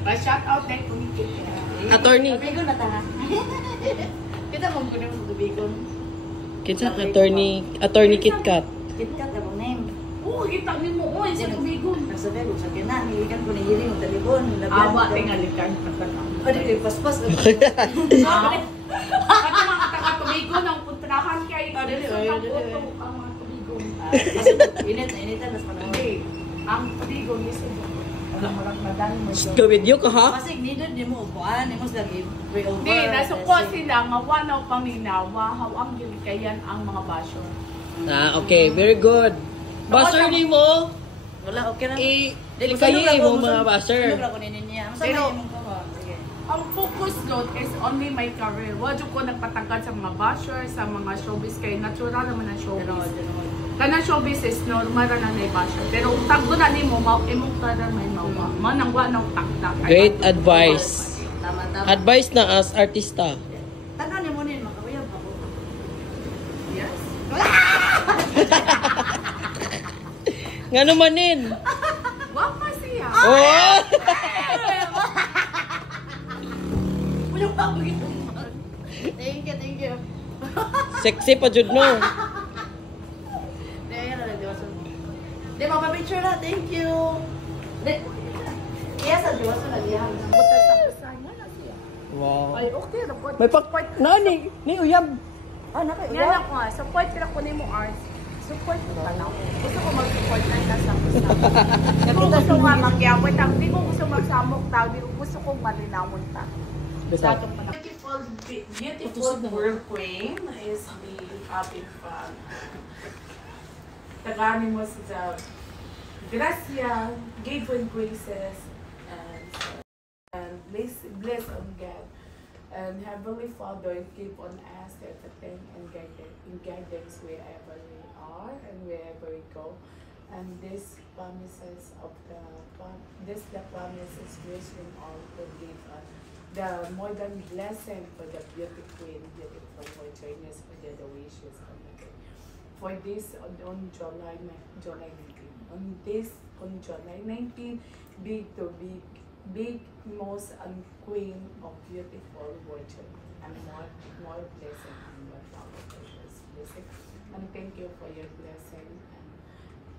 Pa-shout out na kumikit ka. Attorney. Tubigon na ta. Kita mo guna mo tubigon. Kita attorney KitKat. KitKat abang name. Oo, kita mo oy sa tubigon. Nagsabi ko sa kina, nilikan ko na hiling ng talibon. Awa tingalikan pagkatao. Ano kayo paspas? At mga taga-tubigon ang puntrahan kay ang mga tubigon. Init na sa panahon. Ang tubigon is walang madali mo. Go video ka ha? Kasi needed ni mo upuan, ni mo lagi pre-over. Hindi, nasuko sila nga wanaw paminawa, hawang gilikayan ang mga basyo. Okay, very good. Basher ni mo. Wala, okay na. Kaya mo mga basher. Ano ko ninin niya? Pero, Sige. ang focus lot is only my career. Wadyo ko nagpatagad sa mga basher, sa mga showbiz, kay natural naman ang showbiz. Kana showbiz is normal na na basher. Pero kung tagdo na ni mo, imong taran may mawa. Manangwa ng takdak. Great advice. Tama. Advice na as artista. Tanan ni mo nin, makawayab ako. Yes. Nga naman Wapa siya. Oh! Pulang pa begitu. Thank you. Sexy pa jud no. Di mapapicture na, thank you. Iya sa Diyos na diyan. Buta sa kusanya na siya. Wow. Ay, okay. May ni uyab. Yan ako nga. Support ka ko ni mo art. Support ko ka lang. Gusto ko mag-support na nasa kusama. Hindi ko gusto nga magyawit. Hindi ko gusto magsamok tao. Hindi ko gusto kong malinamon ta. Beautiful world queen is the happy fan. Tagani mo sa Gracia, given graces, and bless on God. And Heavenly Father, keep on us everything and guidance wherever we are and wherever we go. And these promises of the promises wisdom all to give us the more than blessing for the beautiful journey for the wishes of the day. For this on July 19, on July 19, big most and queen of beautiful virgin and more blessing and more powerful blessing. And thank you for your blessing. And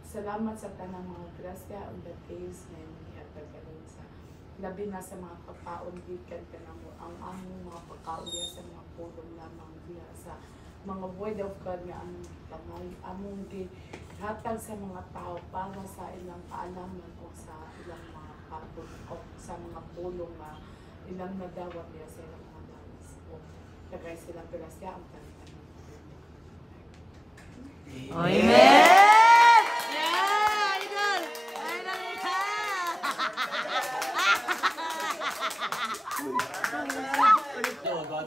salamat sa tanang mga grasya on the days na ipagkaroon sa labi na sa mga pagkaon gikan ka na mo ang among mga pagkaon diya sa mga pulong lamang diya sa mga word of God nga among gihatag sa mga tao para sa ilang kaalaman o sa ilang mga kapon o sa mga pulong na ilang nadawat niya sa ilang mga dawas o kagay silang grasya ang tanong. Amen!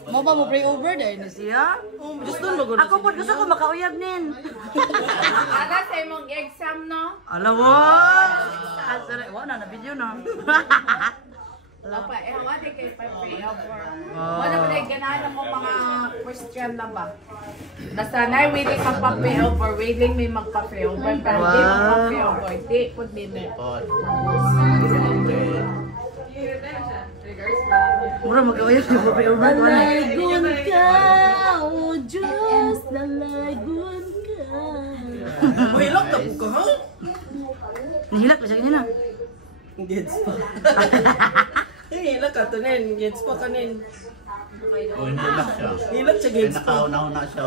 Mo ba mo pray over dahil na siya? Ako po gusto ko makauyab nin. Ada sa imong exam no? Alaw! Wala na video na. Lapa, wala kay pray over. Wala ba dahil ganahan mo mga question na ba? Basta na willing magpa-pray over, willing may magpa-pray over, pero di magpa-pray over, di pud nila. Mura mag-uyab yung pray over. Lalagun ka, oh Diyos, lalagun ka. Mahilak ka po ka ha? Nihilak na siya ganyan na. Gets pa. Hilak ka to nin. Gets pa ka nin. Oh, hindi lang siya. Hilak siya gets pa. Nakauna-una siya.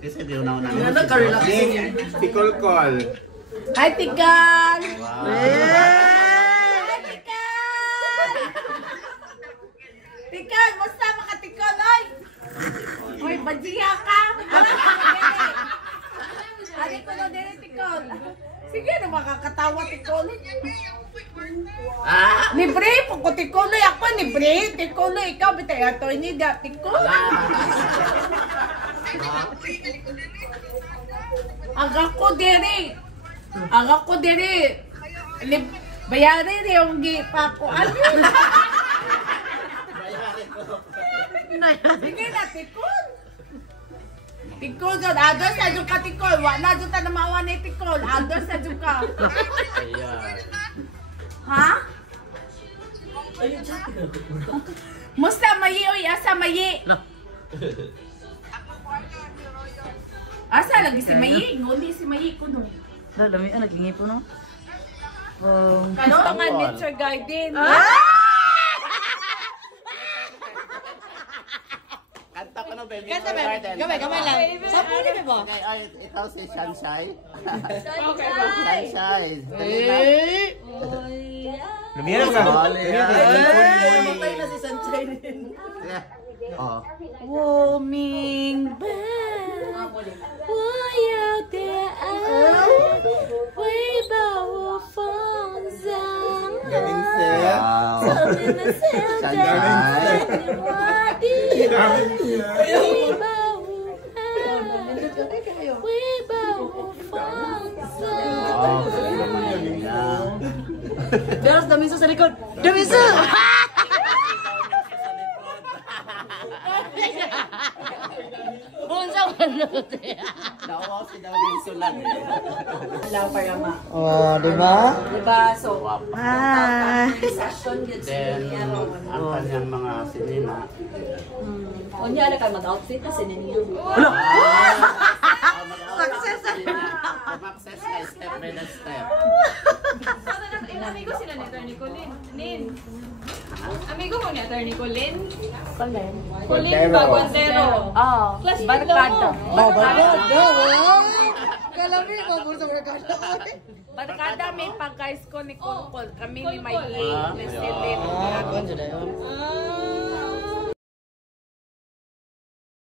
Kasi di una-una. Hindi na naka-relax. Si Kolkol. Hi, Tigan! Wow. Hi, Tigan! Tigan, basta makatikon, oy! Oy, badya ka! Ari ko na din, Tikon. Sige na, makakatawa, Tikon. Libre, pag ko Tikonoy ako, libre. Tikonoy, ikaw, bitay ato, hindi da, Tikon. Aga ko diri. Aga ko diri. Bayari rin yung gipa ko. Ano? Sige na, Tikon. Tikol ka, adol sa dyan ka, Tikol. Wala dyan ta namawa ni Tikol. Adol sa dyan ka. Ha? Musta mayi oy, asa mayi? Asa lagi si mayi? Ngundi si mayi kuno. Dami anak hingi po no. Wow. Kano nga nature garden? Kanta ko na, baby. Kanta ba? Gamay lang. Sa puli ba? Ay, ikaw si Sunshine. Okay. Sunshine. Lumiyan ka. Matay na si Sunshine. Oh. Warming back, way out there, way back from Galing siya. Pero dami sa likod. Dami sa. Bunsa man Nauwaw si Dawin Sulan. Lang para ma. Oh, di ba? Diba? So, session yun Then, ang kanyang mga sinina. Unya na ka mag-outfit na sininiyo. Success! Success ka step by step. Amigo sila ni Attorney Colin. Nin. Amigo mo ni Attorney Colin? Colin ba? Guantero. Oh, barkada. Barkada. Kalami mo bursa barkada. Barkada may pag-guys ko ni Kulkul. Kami ni May Kulkul. ni Celine. Konjo dayon.